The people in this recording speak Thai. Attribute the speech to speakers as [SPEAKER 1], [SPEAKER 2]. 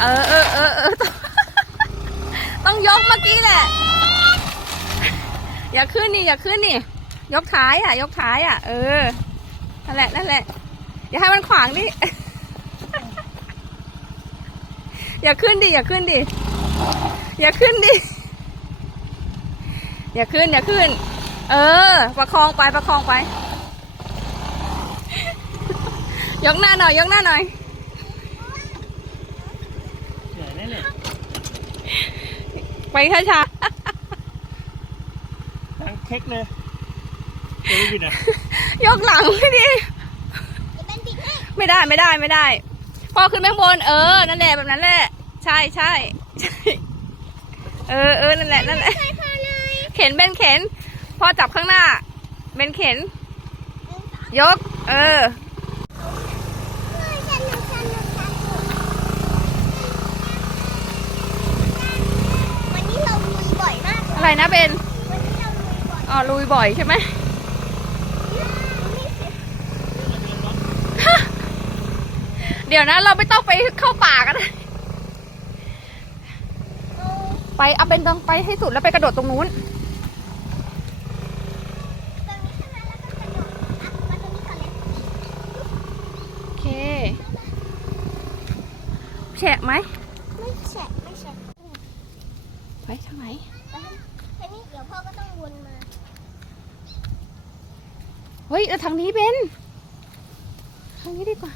[SPEAKER 1] เออเออเออเออต้องยกเมื่อกี้แหละ อย่าขึ้นนี่อย่าขึ้นนี่ ยกท้ายอะ ยกท้ายอะ เออ นั่นแหละนั่นแหละ อย่าให้มันขวางดิ อย่าขึ้นดิอย่าขึ้นดิ อย่าขึ้นดิ อย่าขึ้นอย่าขึ้น เออ ประคองไปประคองไป ยกหน้าหน่อยยกหน้าหน่อย ช้า
[SPEAKER 2] ดังเค้กเลยเดี๋ยวไม่บินอะ
[SPEAKER 1] ๆยกหลังไม่ดีไม่ได้ไม่ได้ไม่ได้พ่อขึ้นไปข้างบน เออ นั่นแหละแบบนั้นแหละ ใช่ใช่ใช่เออเออนั่นแหละนั่นแหละเข็นเบนเข็นพ่อจับข้างหน้า เบนเข็น ยก เออ
[SPEAKER 3] วันนี้เราลุยบ่อยมาก
[SPEAKER 1] อะไร นะเบน
[SPEAKER 3] วันนี้เราลุยบ่อย
[SPEAKER 1] อ๋อลุยบ่อยใช่ไหม
[SPEAKER 3] นี่สิ
[SPEAKER 1] เดี๋ยวนะ เราไม่ต้องไปเข้าป่ากัน
[SPEAKER 3] เอา
[SPEAKER 1] ไปเอาเป็นตรงไปให้สุดแล้วไปกระโดดตรงนู้น
[SPEAKER 3] ตรงนี้ใช่ไหมแล้วก็กระโดดอะมาตรงนี้ก่อนเลย
[SPEAKER 1] โอเคแฉะไหม
[SPEAKER 3] ไม่แฉะไม่แฉะ
[SPEAKER 1] ไปทางไหน
[SPEAKER 3] ไปแค่นี้เดี๋ยวพ่อก็ต้องวนมา
[SPEAKER 1] เฮ้ยเอาทางนี้เบนทางนี้ดีกว่า